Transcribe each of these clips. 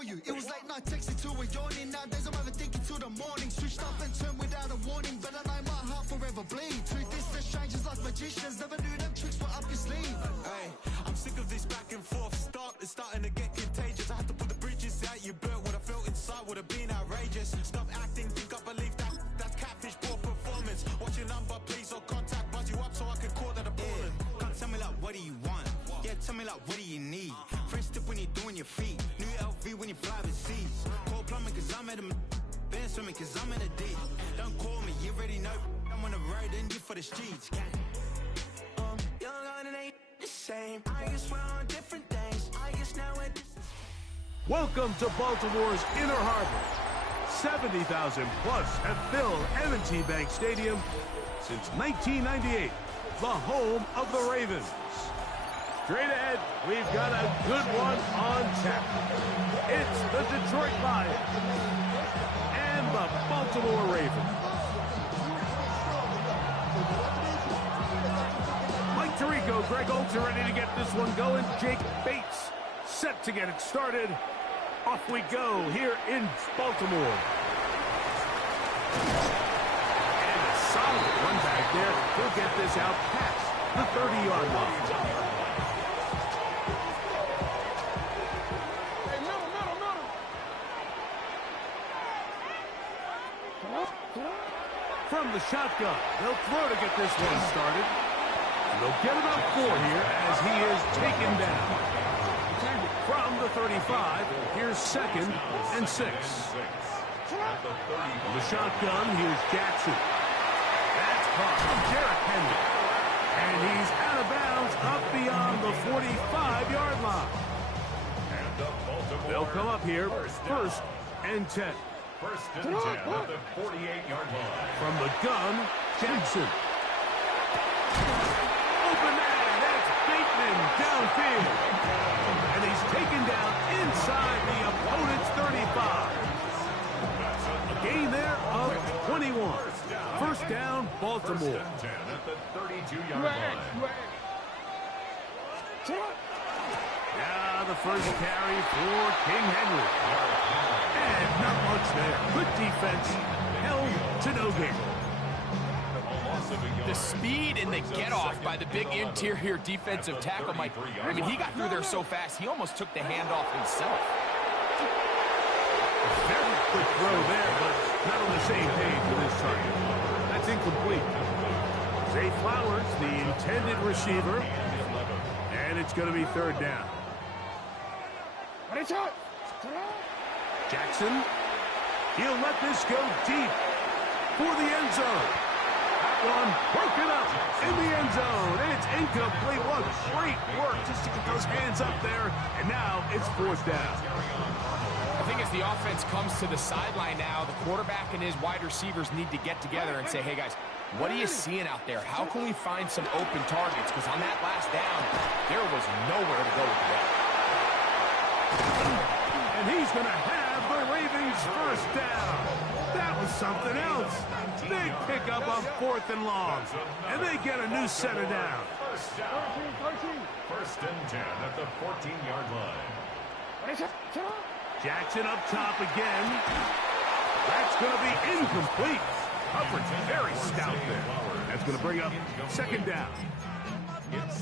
ignore you. It was late night texting to a yawning. Nowadays I'm overthinking till the morning. Switched up and turned without a warning, but I know my heart forever bleed. Truth is that strangers like magicians never knew them tricks were up your sleeve. Hey, I'm sick of this back and forth. It's starting to get contagious. I had to put the bridges out you built. What I felt inside would have been outrageous. Stop acting, think I believe that's catfish, poor performance. What's your number, please, or contact, buzz you up so I can call that a ballin'. Can't tell me like, what do you want? Yeah, tell me like, what do you need? French tip when you're doing your feet. New LV when you fly overseas. Call plumbing cause I'm at a been swimming cause I'm in a deep. Don't call me, you already know. I'm on the road and you for the streets. Young and it ain't the same. I guess we're on different days. I guess now we're Welcome to Baltimore's Inner Harbor. 70,000 plus have filled M&T Bank Stadium since 1998, the home of the Ravens. Straight ahead, we've got a good one on tap. It's the Detroit Lions and the Baltimore Ravens. Mike Tirico, Greg Olsen ready to get this one going. Jake Bates set to get it started. Off we go here in Baltimore. And a solid run back there. He'll get this out past the 30-yard line. From the shotgun, they'll throw to get this one started. And they'll get about 4 here as he is taken down. From the 35, here's 2nd and 6. From the shotgun, here's Jackson. That's caught from Derrick Henry. And he's out of bounds up beyond the 45-yard line. They'll come up here, 1st and 10. 1st and 10 at the 48-yard line. From the gun, Jackson. Open man, that's Bateman downfield. And he's taken down inside the opponent's 35. A gain there of 21. 1st down, Baltimore. 1st and 10 at the 32-yard line. Now the first carry for King Henry. And not much there. Good defense. Held to no gain. The speed and the get-off by the big interior defensive tackle, Mike. I mean, he got through there so fast, he almost took the handoff himself. Very quick throw there, but not on the same page with his target. That's incomplete. Zay Flowers, the intended receiver. And it's going to be 3rd down. Jackson. He'll let this go deep for the end zone. One broken up in the end zone, and it's incomplete. What great work just to get those hands up there, and now it's 4th down. I think as the offense comes to the sideline now, the quarterback and his wide receivers need to get together and say, hey guys, what are you seeing out there? How can we find some open targets? Because on that last down, there was nowhere to go with that. And he's going to have the Ravens' 1st down. That was something else. Big pickup on 4th and long. And they get a new set of downs. 1st and 10 at the 14-yard line. Jackson up top again. That's going to be incomplete. Coverage very stout there. That's going to bring up 2nd down.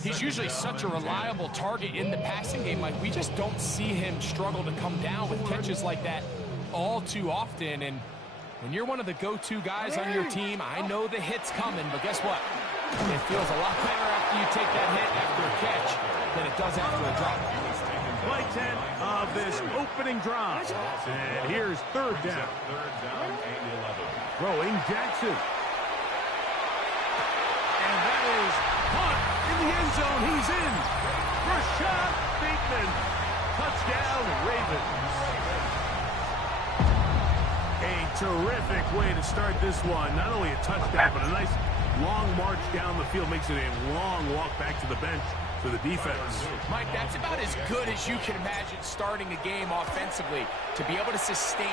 He's usually such a reliable target in the passing game. Like, we just don't see him struggle to come down with catches like that all too often. And when you're one of the go-to guys on your team, I know the hit's coming, but guess what? It feels a lot better after you take that hit after a catch than it does after a drop. Play 10 of this opening drive. And here's 3rd down. 3rd down and 11. Throwing Jackson. And that is caught in the end zone. He's in. Rashad Bateman. Touchdown, Ravens. A terrific way to start this one. Not only a touchdown, but a nice long march down the field. Makes it a long walk back to the bench for the defense. Mike, that's about as good as you can imagine starting a game offensively. To be able to sustain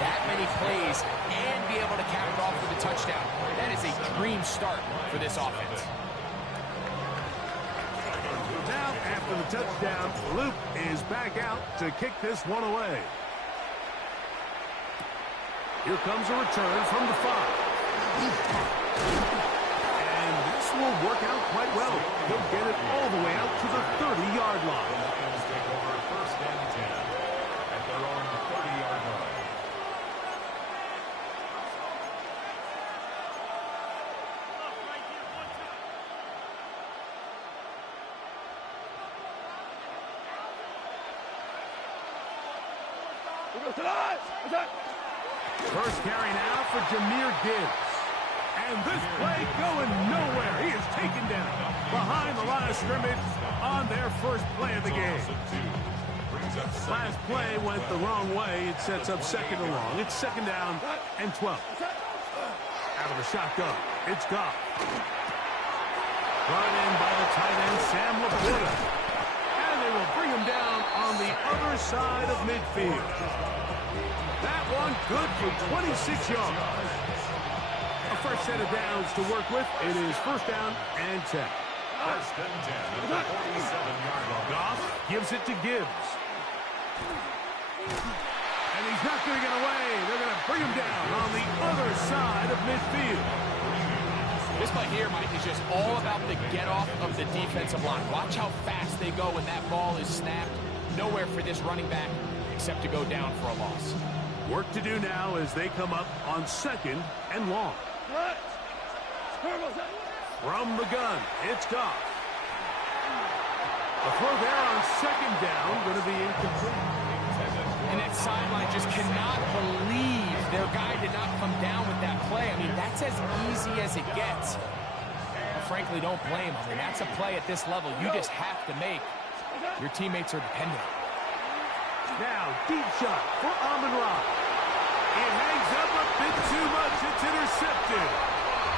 that many plays and be able to cap it off with a touchdown. That is a dream start for this offense. Now, after the touchdown, Luke is back out to kick this one away. Here comes a return from the 5. And this will work out quite well. He'll get it all the way out to the 30-yard line. Lions take over 1st and 10 at their own 30-yard line. First carry now for Jahmyr Gibbs. And this play going nowhere. He is taken down behind the line of scrimmage on their first play of the game. Last play went the wrong way. It sets up 2nd and long. It's 2nd down and 12. Out of the shotgun, it's Goff. Brought in by the tight end, Sam LaPorta. And they will bring him down on the other side of midfield. That one good for 26 yards. A fresh set of downs to work with. It is 1st down and 10. 1st and 10 at the 47-yard line. Goff gives it to Gibbs. And he's not going to get away. They're going to bring him down on the other side of midfield. This play here, Mike, is just all about the get-off of the defensive line. Watch how fast they go when that ball is snapped. Nowhere for this running back except to go down for a loss. Work to do now as they come up on 2nd and long. From the gun, it's Goff. A throw there on 2nd down, going to be incomplete. And that sideline just cannot believe their guy did not come down with that play. I mean, that's as easy as it gets. I frankly don't blame him. I mean, that's a play at this level you just have to make. Your teammates are dependent. Now, deep shot for Amon-Ra. It hangs up a bit too much. It's intercepted.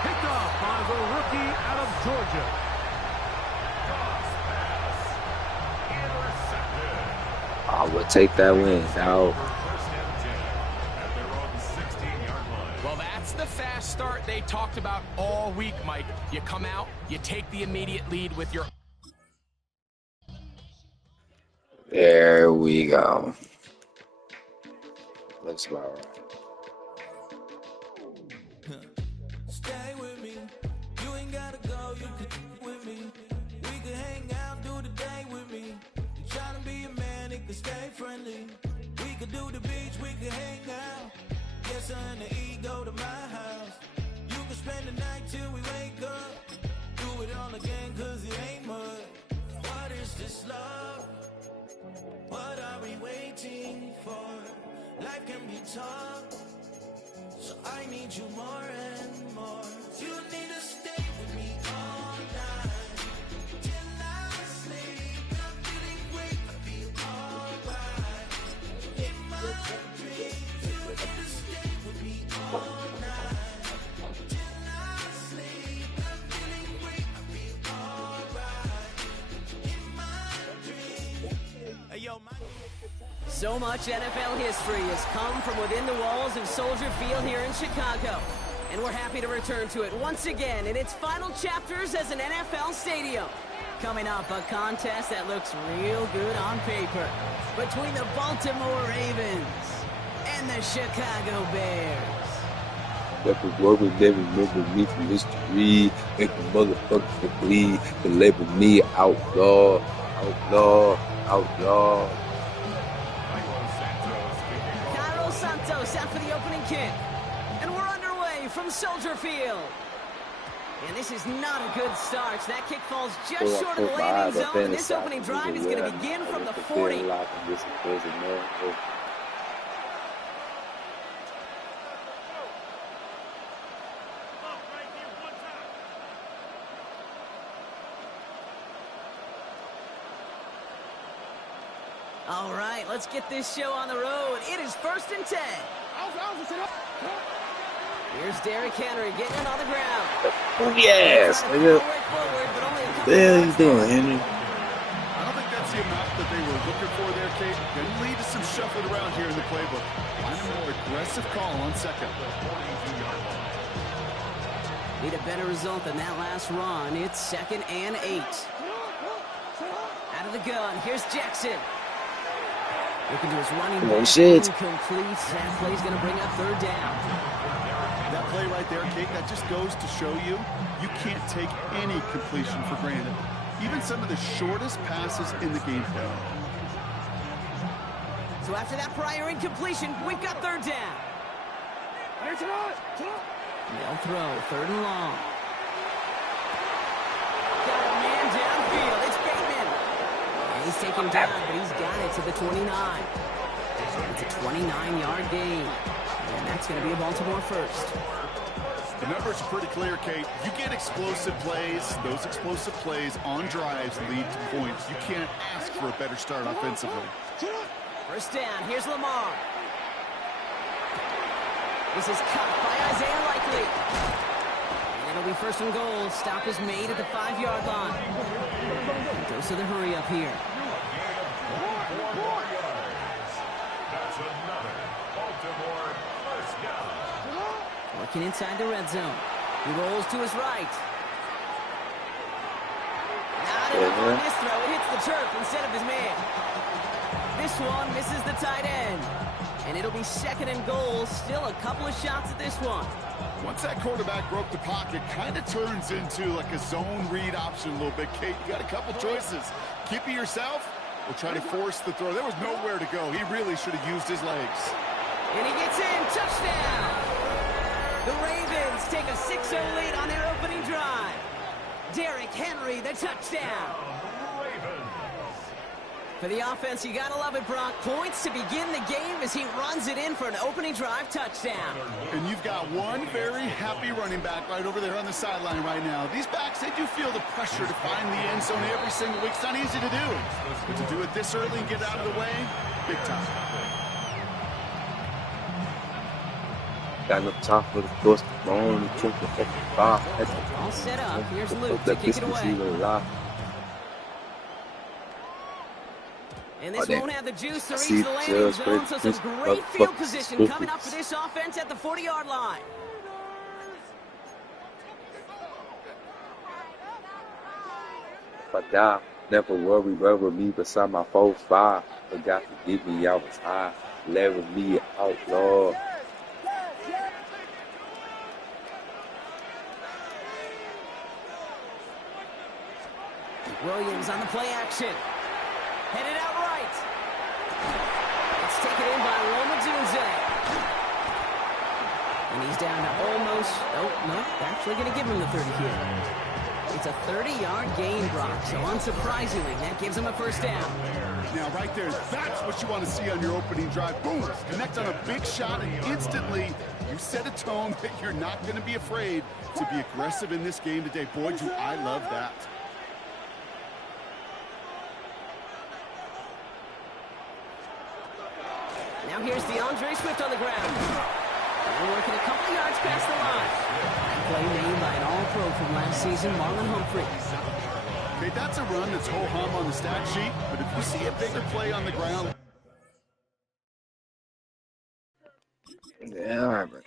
Picked off by the rookie out of Georgia. I would take that win out. Well, that's the fast start they talked about all week, Mike. You come out, you take the immediate lead with your... There we go. Looks about right. Stay with me. You ain't gotta go, you can with me. We can hang out, do the day with me. You tryna be a man, it can stay friendly. We could do the beach, we can hang out. Yes, and the E go to my house. You can spend the night till we wake up. Do it all again, cause it ain't mud. What is this love? What are we waiting for? Life can be tough, so I need you more and more. You need to stay with me all night till I sleep. I'm feeling great, I feel alright. In my dreams, you need to stay with me all night till I sleep. I'm feeling great, I feel alright. In my dreams. Hey yo, my So much NFL history has come from within the walls of Soldier Field here in Chicago. And we're happy to return to it once again in its final chapters as an NFL stadium. Coming up, a contest that looks real good on paper between the Baltimore Ravens and the Chicago Bears. What would they remember me from history? Make a motherfucker bleed. To label me outlaw, outlaw, outlaw. Santos out for the opening kick. And we're underway from Soldier Field. And this is not a good start. That kick falls just short of the landing zone. And this opening drive is going to begin from the 40. All right, let's get this show on the road. It is 1st and 10. Here's Derrick Henry getting it on the ground. Oh, yes. What the hell are you doing, Henry? I don't think that's the amount that they were looking for there, Kate. Going to lead to some shuffling around here in the playbook. Find a more aggressive call on 2nd. Need a better result than that last run. It's 2nd and 8. Out of the gun, here's Jackson. Looking to his running Come on, back. shit. Incomplete. That play's going to bring up third down. That play right there, Kate, that just goes to show you can't take any completion for granted. Even some of the shortest passes in the game plan. So after that prior incompletion, we've got third down. They'll throw, third and long. Got a man downfield. It's Bateman. And he's taken down, but he's got it to the 29. It's a 29-yard gain. And that's going to be a Baltimore first. The numbers are pretty clear, Kate. You get explosive plays. Those explosive plays on drives lead to points. You can't ask for a better start offensively. First down. Here's Lamar. This is cut by Isaiah Likely. And it'll be first and goal. Stop is made at the 5-yard line. Goes to the hurry up here. That's another Baltimore first down. Working inside the red zone. He rolls to his right. Not enough on this throw. It hits the turf instead of his man. This one misses the tight end. And it'll be second and goal. Still a couple of shots at this one. Once that quarterback broke the pocket, kind of turns into like a zone read option a little bit. Kate, you got a couple choices. Keep it yourself or try to force the throw. There was nowhere to go. He really should have used his legs. And he gets in. Touchdown. The Ravens take a 6-0 lead on their opening drive. Derrick Henry, the touchdown. For the offense, you gotta love it, Brock. Points to begin the game as he runs it in for an opening drive touchdown. And you've got one very happy running back right over there on the sideline right now. These backs, they do feel the pressure to find the end zone every single week. It's not easy to do. But to do it this early and get out of the way, big time. Got enough time for the first long and took the five. All set up. Here's Luke to kick it away. And this won't have the juice to reach the landing zone, so some great field position coming up for this offense at the 40-yard line. If I die, never worry, with me beside my 4-5. Forgot to give me, I was high. Level me outlaw. Williams on the play action. Headed out right. It's taken in by Roma Dunze. And he's down to almost, no, actually going to give him the 30 here. It's a 30-yard gain, Brock, so unsurprisingly, that gives him a first down. Now, right there, that's what you want to see on your opening drive. Boom, connect on a big shot, and instantly you set a tone that you're not going to be afraid to be aggressive in this game today. Boy, do I love that. Now here's DeAndre Swift on the ground. And working a couple yards past the line. Play made by an all-pro from last season, Marlon Humphrey. Okay, that's a run that's ho-hum on the stat sheet, but if you see a bigger play on the ground... Yeah, all right, man.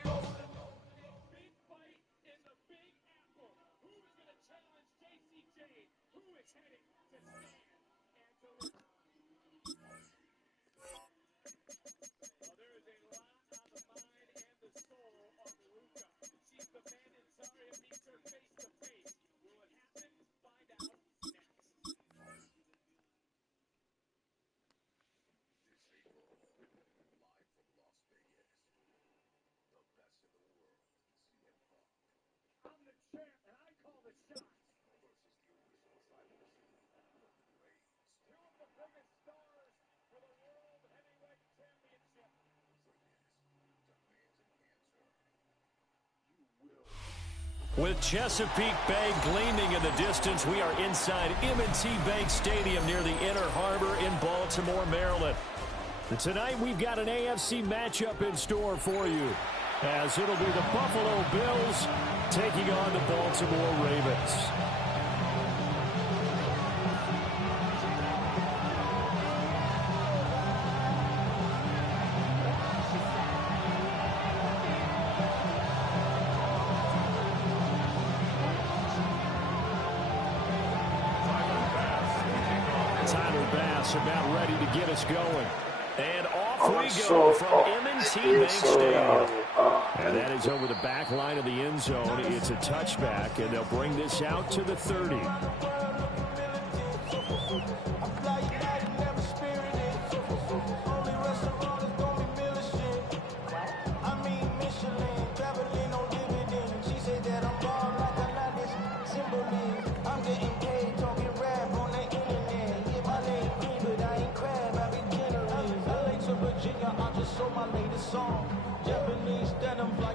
With Chesapeake Bay gleaming in the distance, we are inside M&T Bank Stadium near the Inner Harbor in Baltimore, Maryland. And tonight we've got an AFC matchup in store for you, as it'll be the Buffalo Bills taking on the Baltimore Ravens. About ready to get us going. And off we go from M&T Bank Stadium. And that is over the back line of the end zone. It's a touchback, and they'll bring this out to the 30.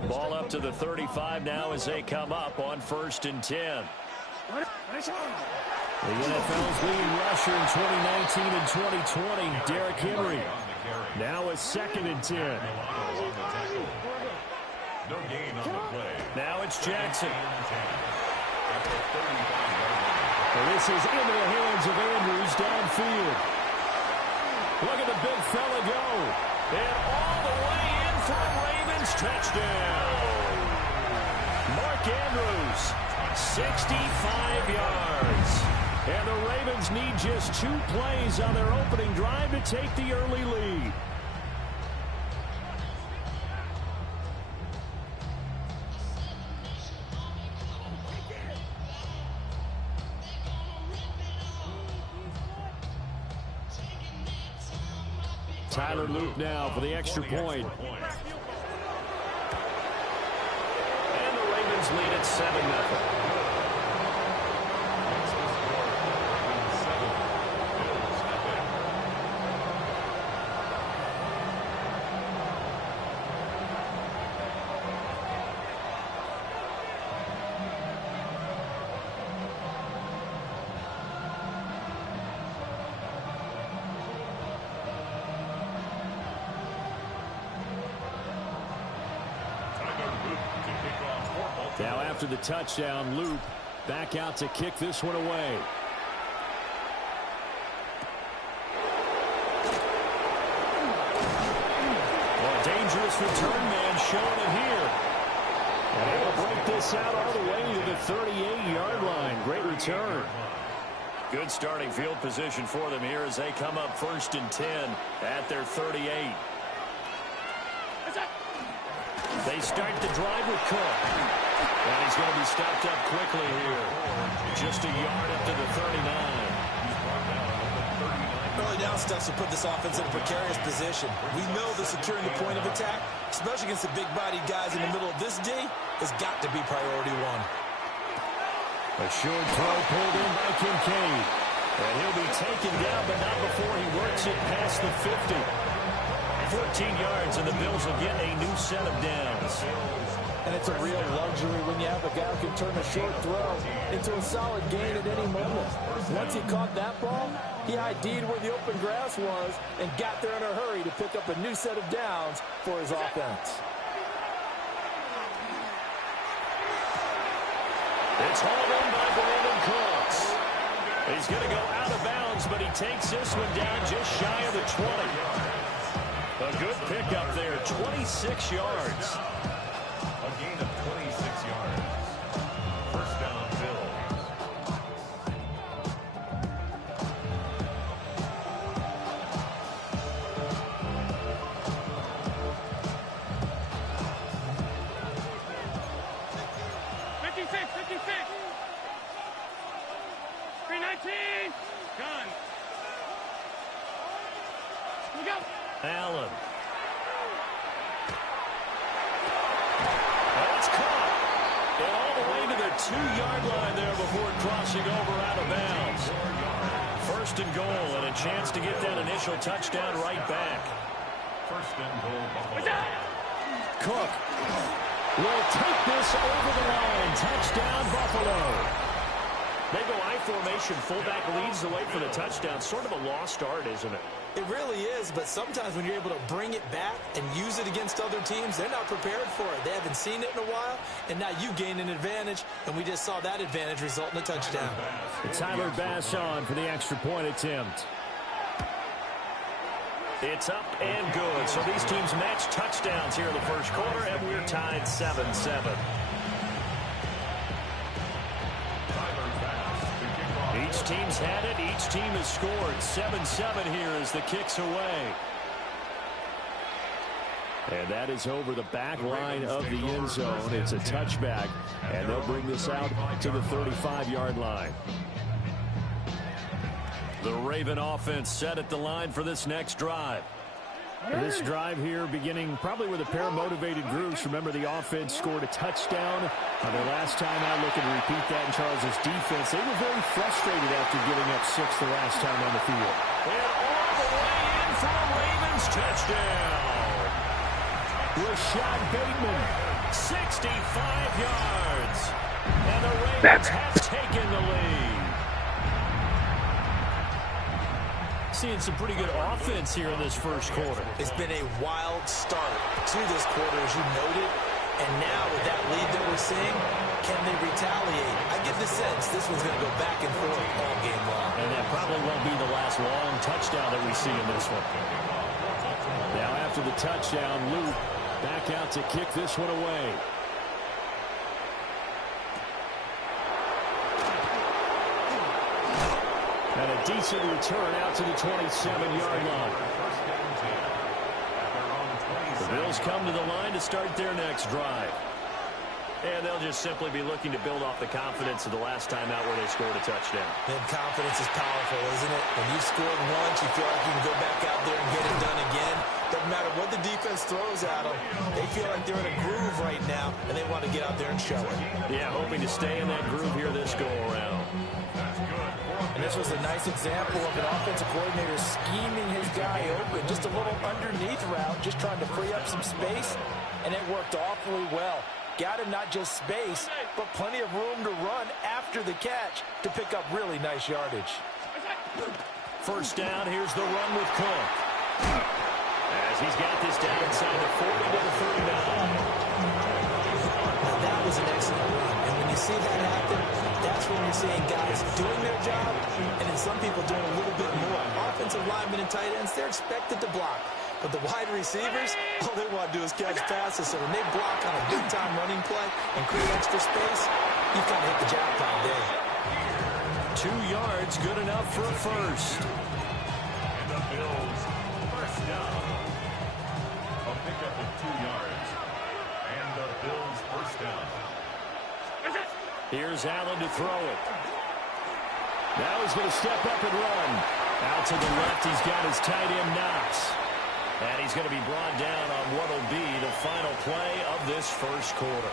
Ball up to the 35 now as they come up on 1st and 10. The NFL's leading rusher in 2019 and 2020, Derrick Henry. Now a 2nd and 10. Now it's Jackson. This is into the hands of Andrews downfield. Look at the big fella go. And all the way in for a Ravens touchdown. Mark Andrews, 65 yards. And the Ravens need just 2 plays on their opening drive to take the early lead. Tyler Luke now for the extra point. And the Ravens lead at 7-0. Now after the touchdown, Loop back out to kick this one away. Well, a dangerous return man showing it here. And able to break this out all the way to the 38-yard line. Great return. Good starting field position for them here as they come up 1st and 10 at their 38. They start the drive with Cook. And he's going to be stopped up quickly here. Just a yard up to the 39. Early down steps will put this offense in a precarious position. We know that securing the point of attack, especially against the big-bodied guys in the middle of this D, has got to be priority 1. A short throw pulled in by Kincaid. And he'll be taken down, but not before he works it past the 50. 14 yards, and the Bills will get a new set of downs. And it's a real luxury when you have a guy who can turn a short throw into a solid gain at any moment. Once he caught that ball, he ID'd where the open grass was and got there in a hurry to pick up a new set of downs for his offense. It's hauled in by Brandon Cooks. He's going to go out of bounds, but he takes this one down just shy of the 20. A good pickup there, 26 yards. A gain of 26 yards. First down, Bills. Allen. That's caught. And all the way to the 2-yard line there before crossing over out of bounds. First and goal, and a chance to get that initial touchdown right back. First and goal, Buffalo. Cook will take this over the line. Touchdown, Buffalo. They go I formation. Fullback leads the way for the touchdown. Sort of a lost art, isn't it? It really is, but sometimes when you're able to bring it back and use it against other teams, they're not prepared for it. They haven't seen it in a while, and now you gain an advantage, and we just saw that advantage result in a touchdown. Tyler Bass on for the extra point attempt. It's up and good. So these teams match touchdowns here in the first quarter, and we're tied 7-7. Each team's had it. Each team has scored. 7-7 here as the kick's away. And that is over the back line of the end zone. It's a touchback, and they'll bring this out to the 35-yard line. The Raven offense set at the line for this next drive. This drive here beginning probably with a pair of motivated groups. Remember, the offense scored a touchdown on their last time out. Looking to repeat that in Charles' defense. They were very frustrated after giving up 6 the last time on the field. And all the way in for a Ravens touchdown. Rashad Bateman, 65 yards. And the Ravens have taken the lead. Seeing some pretty good offense here in this first quarter. It's been a wild start to this quarter, as you noted. And now with that lead that we're seeing, can they retaliate? I get the sense this one's going to go back and forth all game long. And that probably won't be the last long touchdown that we see in this one. Now after the touchdown, Luke back out to kick this one away. And a decent return out to the 27-yard line. The Bills come to the line to start their next drive. And they'll just simply be looking to build off the confidence of the last time out where they scored a touchdown. And confidence is powerful, isn't it? When you've scored once, you feel like you can go back out there and get it done again. Doesn't matter what the defense throws at them. They feel like they're in a groove right now, and they want to get out there and show it. Yeah, hoping to stay in that groove here this go-around. And this was a nice example of an offensive coordinator scheming his guy open. Just a little underneath route, just trying to free up some space, and it worked awfully well. Got him not just space, but plenty of room to run after the catch to pick up really nice yardage. First down, here's the run with Cook. As he's got this down inside the 40 to the 39. Now that was an excellent run. And when you see that happen, that's when you're seeing guys doing their job and then some people doing a little bit more. Offensive linemen and tight ends, they're expected to block. But the wide receivers, all they want to do is catch passes. So when they block on a big-time running play and create extra space, you kind of hit the jackpot there. 2 yards, good enough for a first. And the Bills, first down. A pickup of 2 yards. And the Bills, first down. Here's Allen to throw it. Now he's going to step up and run. Out to the left, he's got his tight end Knox. And he's going to be brought down on what will be the final play of this first quarter.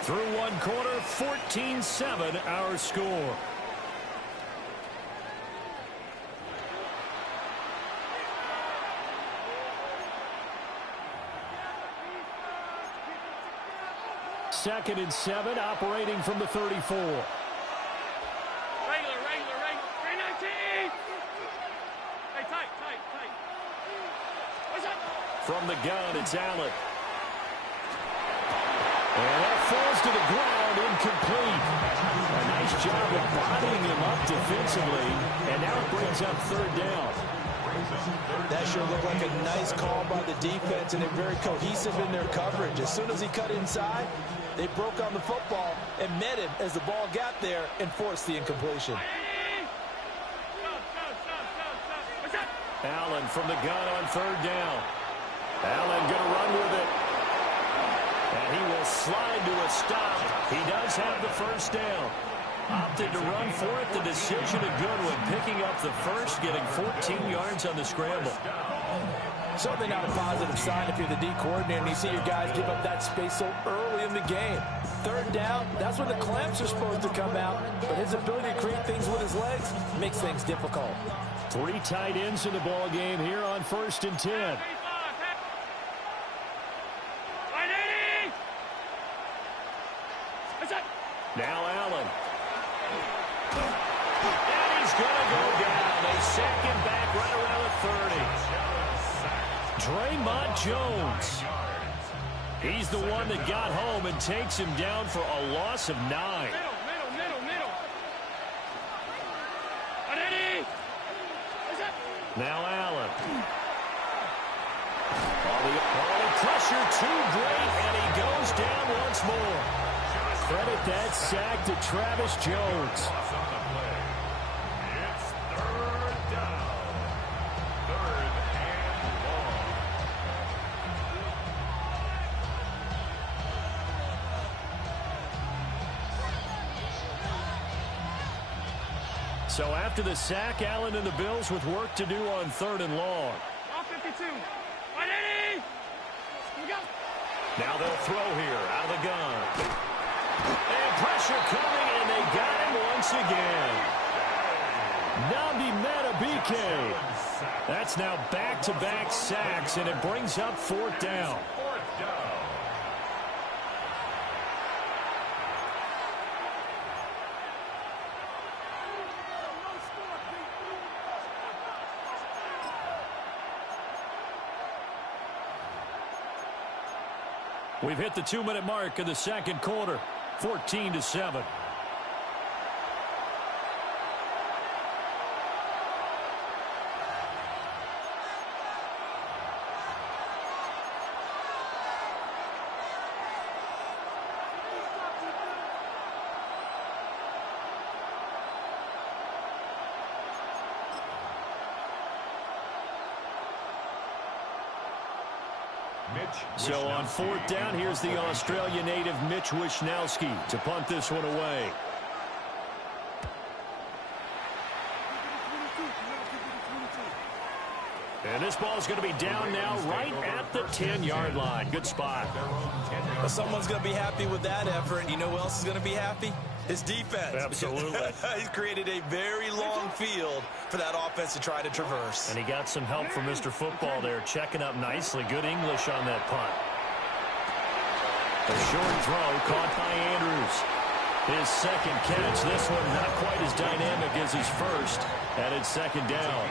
Through one quarter, 14-7 our score. Second and 7, operating from the 34. Regular. 319. Hey, tight. What's up? From the gun, it's Allen. And that falls to the ground, incomplete. A nice job of bodying him up defensively. And now it brings up third down. That sure looked like a nice call by the defense, and they're very cohesive in their coverage. As soon as he cut inside, they broke on the football and met him as the ball got there and forced the incompletion. Allen from the gun on third down. Allen going to run with it. And he will slide to a stop. He does have the first down. Opted to run for it. The decision a good one. Picking up the first, getting 14 yards on the scramble. Certainly not a positive sign if you're the D coordinator and you see your guys give up that space so early in the game. Third down, that's when the clamps are supposed to come out. But his ability to create things with his legs makes things difficult. 3 tight ends in the ball game here on 1st and 10. Now Allen. And he's going to go down. They sack him back right around the 30. Draymond Jones. He's the one that got home and takes him down for a loss of 9. Middle. Now Allen. All the pressure too great, and he goes down once more. Credit that sack to Travis Jones. It's third down. 3rd and long. So after the sack, Allen and the Bills with work to do on 3rd and long. All 52. 180. Here we go. Now they'll throw here out of the gun. And pressure coming, and they got him once again. Nabi Matabike. That's now back-to-back sacks, and it brings up 4th down. We've hit the 2-minute mark of the second quarter, 14-7. So on 4th down, here's the Australia native Mitch Wishnowsky to punt this one away. And this ball is going to be down now right at the 10-yard line. Good spot. Well, someone's going to be happy with that effort. You know who else is going to be happy? His defense. Absolutely. He's created a very long field for that offense to try to traverse. And he got some help from Mr. Football there, checking up nicely. Good English on that punt. A short throw caught by Andrews. His second catch. This one not quite as dynamic as his first. And it's 2nd down.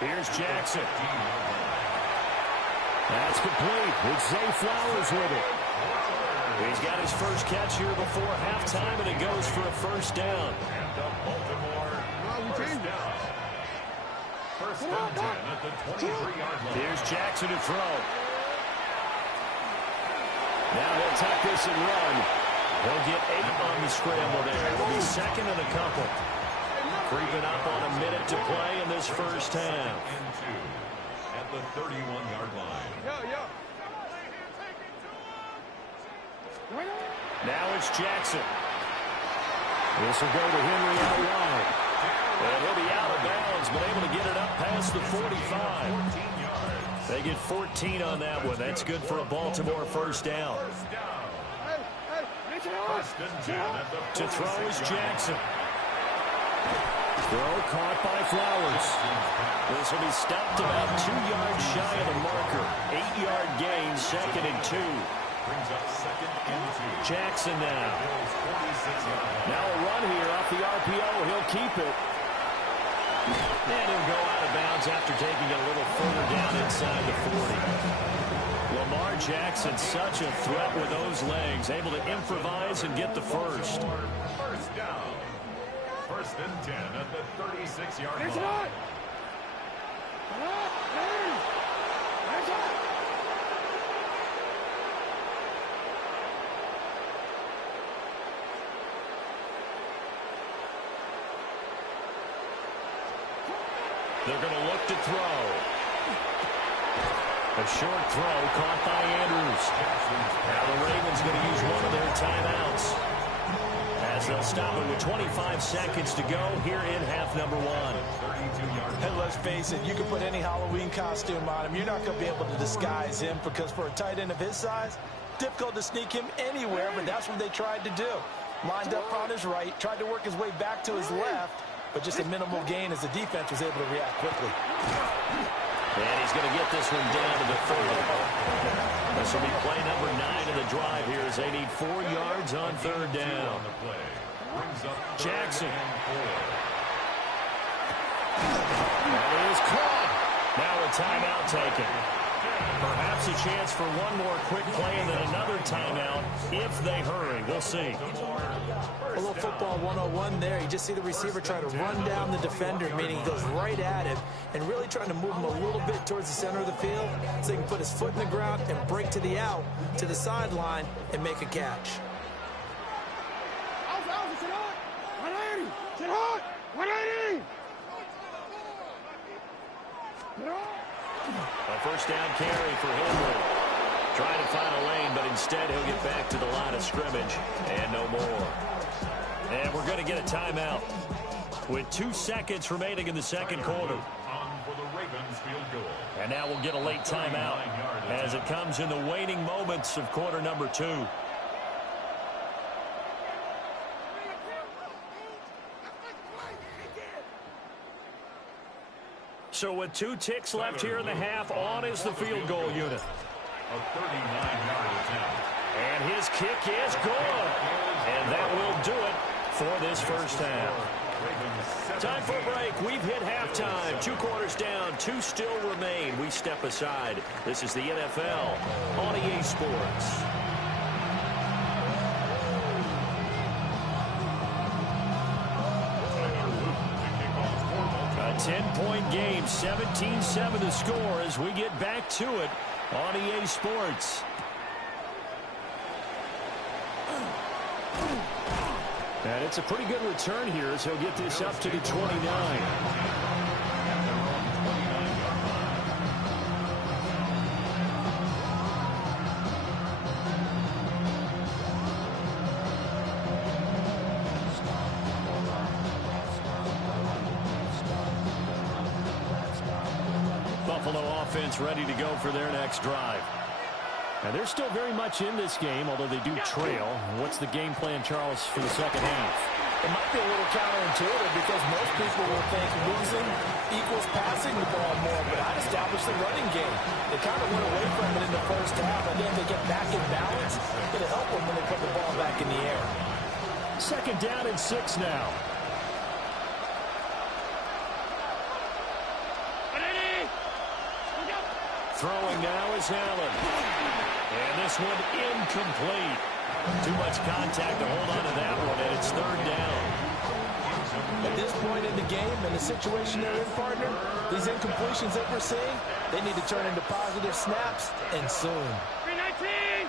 Here's Jackson. That's complete. It's Zay Flowers with it. He's got his first catch here before halftime, and it goes for a 1st down. And the Baltimore first down. 1st and 10 at the 23-yard line. Here's Jackson to throw. Now he'll tuck this and run. He'll get 8 on the scramble there. It'll be 2nd and a couple. Creeping up on a minute to play in this first half. And 2 at the 31-yard line. Now it's Jackson. This will go to Henry out wide. And he'll be out of bounds, but able to get it up past the 45. They get 14 on that one. That's good for a Baltimore 1st down. To throw is Jackson. Throw caught by Flowers. This will be stopped about 2 yards shy of the marker. 8-yard gain, 2nd and 2. Brings up 2nd and 2. Jackson now. Now a run here off the RPO. He'll keep it. And he'll go out of bounds after taking it a little further down inside the 40. Lamar Jackson, such a threat with those legs. Able to improvise and get the first. 1st down. 1st and 10 at the 36-yard line. They're going to look to throw. A short throw caught by Andrews. Now the Ravens going to use one of their timeouts, as they'll stop it with 25 seconds to go here in half number 1. And let's face it, you can put any Halloween costume on him. You're not going to be able to disguise him, because for a tight end of his size, difficult to sneak him anywhere, but that's what they tried to do. Lined up on his right, tried to work his way back to his left, but just a minimal gain as the defense was able to react quickly. And he's going to get this one down to the 30. This will be play number 9 of the drive here, as they need 4 yards on 3rd down. Jackson. That is caught. Now a timeout taken. Perhaps a chance for one more quick play and then another timeout if they hurry. We'll see. A little football 101 there. You just see the receiver try to run down the defender, meaning he goes right at him, and really trying to move him a little bit towards the center of the field so he can put his foot in the ground and break to the out, to the sideline, and make a catch. A first down carry for Henry. Trying to find a lane, but instead he'll get back to the line of scrimmage and no more. And we're going to get a timeout with 2 seconds remaining in the second quarter. And now we'll get a late timeout as it comes in the waning moments of quarter number 2. So with 2 ticks left here in the half, on is the field goal unit. A 39-yard attempt. And his kick is good. And that will do it for this first half. Time for a break. We've hit halftime. 2 quarters down. 2 still remain. We step aside. This is the NFL on EA Sports. A 10-point game. 17-7 the score as we get back to it on EA Sports. And it's a pretty good return here as he'll get this up to the 29. Buffalo offense ready to go for their next drive. And they're still very much in this game, although they do trail. What's the game plan, Charles, for the second half? It might be a little counterintuitive because most people will think losing equals passing the ball more, but I'd establish the running game. They kind of went away from it in the first half. I think if they get back in balance, it'll help them when they put the ball back in the air. Second down and 6 now. Throwing now is Allen. And this one incomplete. Too much contact to hold on to that one, and it's third down. At this point in the game, in the situation they're in, partner, these incompletions that we're seeing, they need to turn into positive snaps, and soon. 319!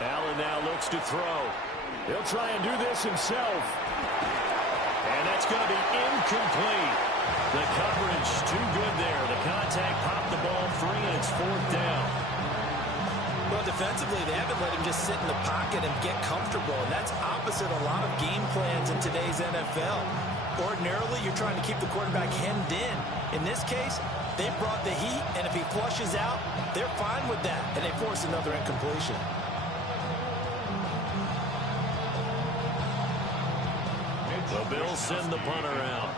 Allen now looks to throw. He'll try and do this himself. And that's going to be incomplete. The coverage too good there. The contact popped the ball free, and it's fourth down. Well, defensively, they haven't let him just sit in the pocket and get comfortable, and that's opposite a lot of game plans in today's NFL. Ordinarily, you're trying to keep the quarterback hemmed in. In this case, they brought the heat, and if he flushes out, they're fine with that, and they force another incompletion. The Bills send the punter out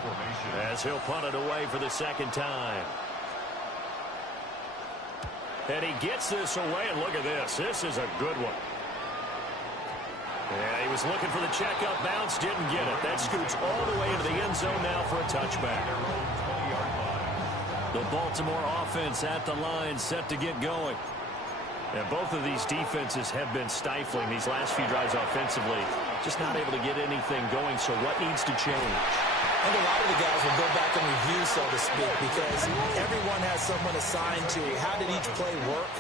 as he'll punt it away for the second time. And he gets this away, and look at this. This is a good one. Yeah, he was looking for the checkup bounce, didn't get it. That scoots all the way into the end zone now for a touchback. The Baltimore offense at the line, set to get going. And both of these defenses have been stifling these last few drives offensively. Just not able to get anything going, so what needs to change? And a lot of the guys will go back and review, so to speak, because everyone has someone assigned to how did each play work.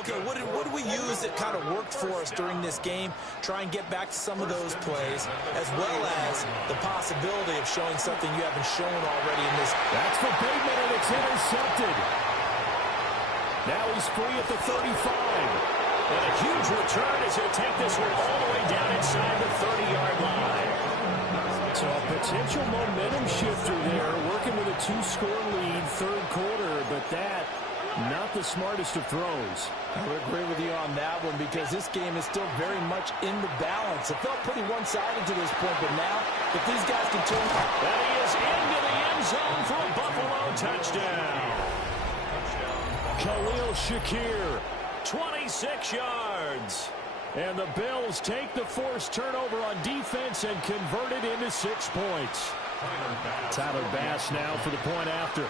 Okay, what did we use that kind of worked for us during this game? Try and get back to some of those plays, as well as the possibility of showing something you haven't shown already in this. That's for Bateman, and it's intercepted. Now he's free at the 35. And a huge return as he'll take this one all the way down inside the 30-yard line. So a potential momentum shifter there, working with a 2-score lead, third quarter, but that, not the smartest of throws. I would agree with you on that one because this game is still very much in the balance. It felt pretty one-sided to this point, but now, if these guys can turn... And he is into the end zone for a Buffalo touchdown. Khalil Shakir, 26 yards. And the Bills take the forced turnover on defense and convert it into 6 points. Tyler Bass now for the point after.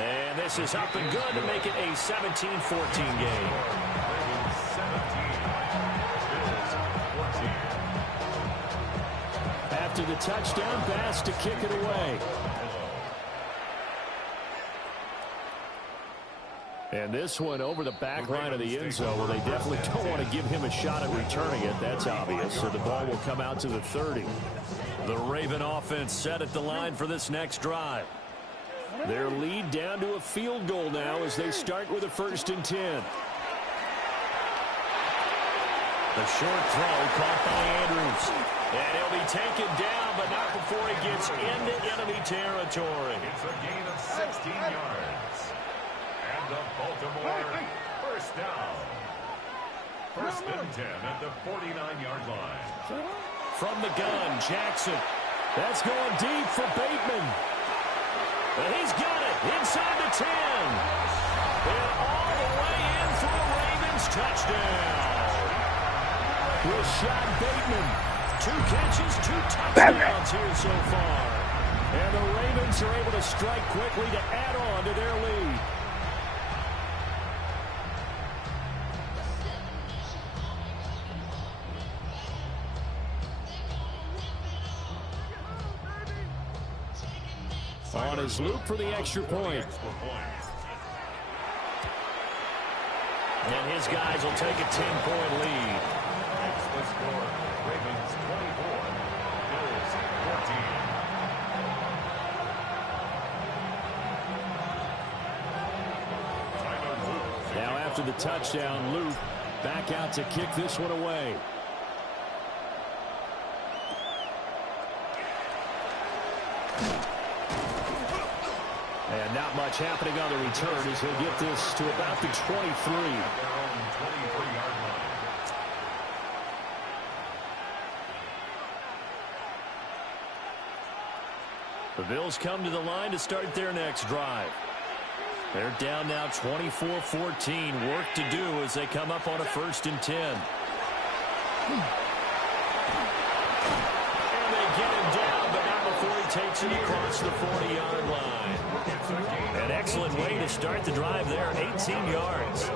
And this is up and good to make it a 17-14 game. After the touchdown, Bass to kick it away. And this one over the back line of the end zone. Well, they definitely don't want to give him a shot at returning it. That's obvious. So the ball will come out to the 30. The Raven offense set at the line for this next drive. Their lead down to a field goal now as they start with a 1st and 10. The short throw caught by Andrews. And he'll be taken down, but not before he gets into enemy territory. It's a gain of 16 yards. And the Baltimore first down. 1st and 10 at the 49-yard line. From the gun, Jackson. That's going deep for Bateman. And he's got it inside the 10. And all the way in for a Ravens touchdown. Rashad Bateman. 2 catches, 2 touchdowns here so far. And the Ravens are able to strike quickly to add on to their lead. On his loop for the extra point. And his guys will take a 10-point lead. The score, Ravens 24, Bills 14. Now after the touchdown, Luke back out to kick this one away. And not much happening on the return as he'll get this to about the 23. The Bills come to the line to start their next drive. They're down now 24-14. Work to do as they come up on a 1st and 10. And they get him down, but not before he takes it across the 40-yard line. An excellent way to start the drive there, 18 yards.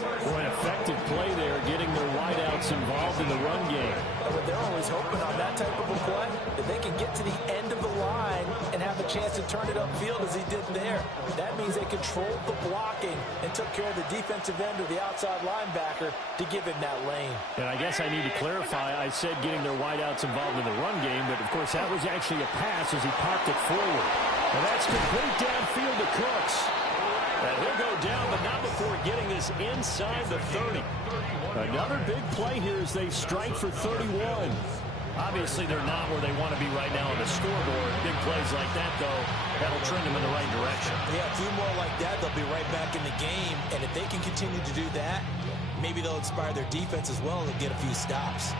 For an effective play there, getting their wideouts involved in the run game. But they're always hoping on that type of a play that they can get to the end of the line and have a chance to turn it upfield as he did there. That means they controlled the blocking and took care of the defensive end or the outside linebacker to give him that lane. And I guess I need to clarify, I said getting their wideouts involved in the run game, but of course that was actually a pass as he popped it forward. And that's complete downfield to Cooks. And he'll go down, but not before getting this inside the 30. Another big play here as they strike for 31. Obviously, they're not where they want to be right now on the scoreboard. Big plays like that, though, that'll trend them in the right direction. Yeah, a few more like that, they'll be right back in the game. And if they can continue to do that, maybe they'll inspire their defense as well and get a few stops.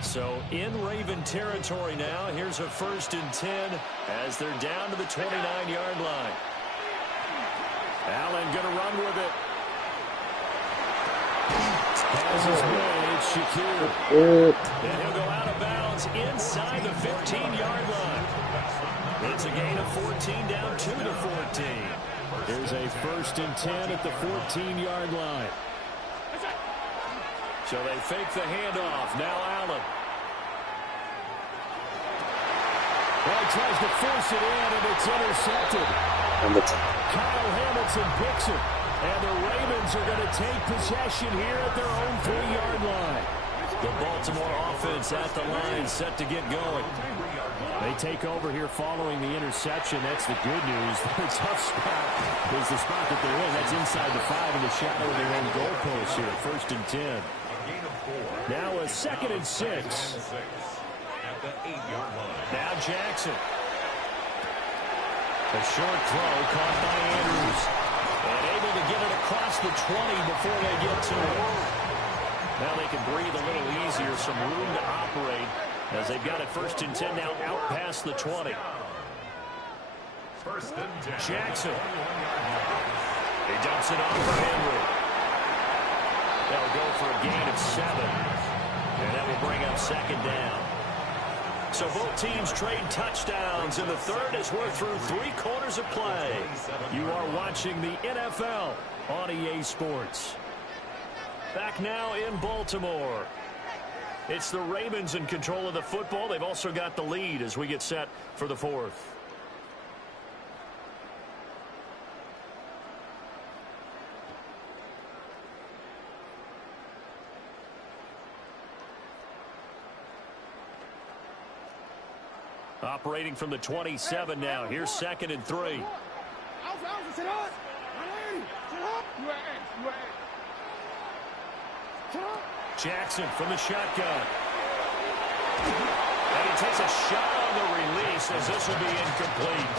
So in Raven territory now, here's a 1st and 10 as they're down to the 29-yard line. Allen going to run with it. Has his way, it's Shakir. And he'll go out of bounds inside the 15-yard line. It's a gain of 14 down 2 to 14. Here's a 1st and 10 at the 14-yard line. So they fake the handoff. Now Allen. Well, he tries to force it in, and it's intercepted. Kyle Hamilton picks it. And the Ravens are going to take possession here at their own 3-yard line. The Baltimore offense at the line, set to get going. They take over here following the interception. That's the good news. The tough spot is the spot that they're in. That's inside the 5 in the shadow of their own goalpost here. 1st and 10. Now a 2nd and 6. Now Jackson. A short throw caught by Andrews. And able to get it across the 20 before they get to it. Now they can breathe a little easier, some room to operate as they've got it 1st and 10 now out past the 20. Jackson. He dumps it off for Henry. They'll go for a gain of 7. And that will bring up 2nd down. So both teams trade touchdowns in the 3rd as we're through 3 quarters of play. You are watching the NFL on EA Sports. Back now in Baltimore. It's the Ravens in control of the football. They've also got the lead as we get set for the fourth. Operating from the 27 now. Here's 2nd and 3. Jackson from the shotgun. And he takes a shot on the release as this will be incomplete.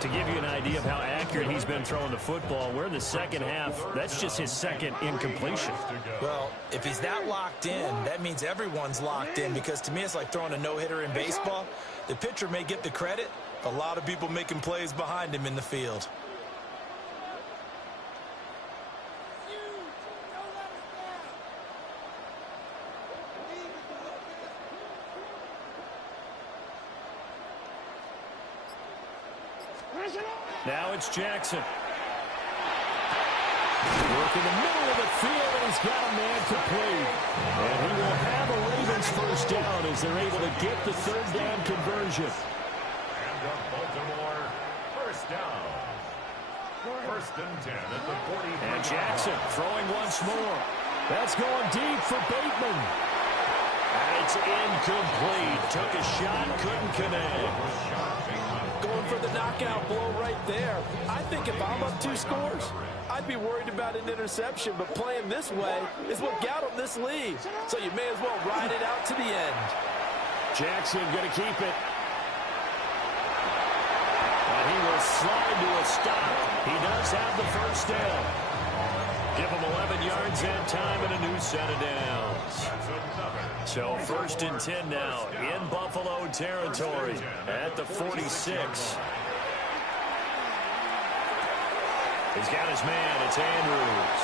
To give you an idea of how accurate he's been throwing the football, we're in the second half. That's just his second incompletion. Well, if he's that locked in, that means everyone's locked in, because to me it's like throwing a no-hitter in baseball. The pitcher may get the credit, a lot of people making plays behind him in the field. Now it's Jackson. Work in the middle of the field, and he's got a man complete. And he will have a Ravens first down as they're able to get the third down conversion. And the Baltimore first down. 1st and 10 at the 40. And Jackson throwing once more. That's going deep for Bateman. And it's incomplete. Took a shot, couldn't connect. Going for the knockout blow right there. I think if I'm up 2 scores, I'd be worried about an interception, but playing this way is what got him this lead. So you may as well ride it out to the end. Jackson going to keep it. And he will slide to a stop. He does have the first down. Give him 11 yards and time and a new set of downs. So 1st and 10 now in Buffalo territory at the 46. He's got his man. It's Andrews.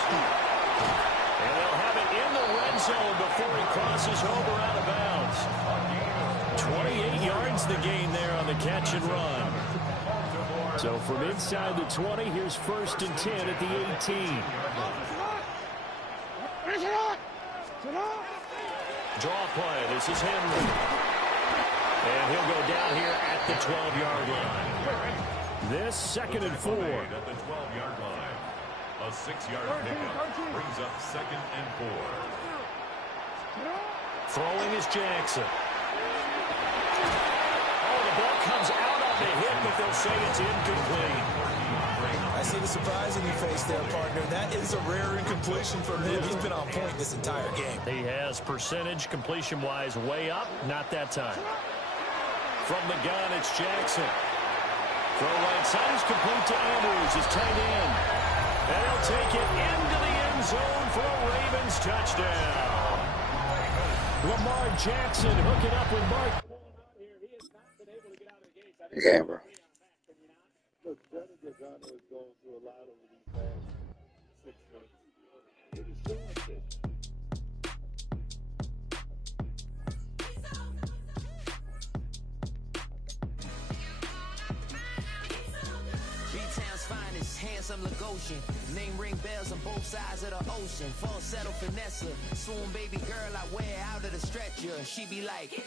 And they'll have it in the red zone before he crosses over out of bounds. 28 yards the gain there on the catch and run. So from inside the 20, here's 1st and 10 at the 18. Draw play. This is Henry. And he'll go down here at the 12-yard line. This 2nd and 4. At the 12-yard line. A 6-yard pickup brings up 2nd and 4. Throwing is Jackson. Oh, the ball comes out on the hit, but they'll say it's incomplete. I see the surprise in your face there, partner. That is a rare incompletion from him. He's been on point this entire game. He has percentage completion-wise way up. Not that time. From the gun, it's Jackson. Throw right side is complete to Andrews, his tight end. And he'll take it into the end zone for a Ravens touchdown. Lamar Jackson hooking up with Mark. Okay, bro. Handsome Lagosian, name ring bells on both sides of the ocean. Full settle finesse, swoon baby girl I wear out of the stretcher. She be like,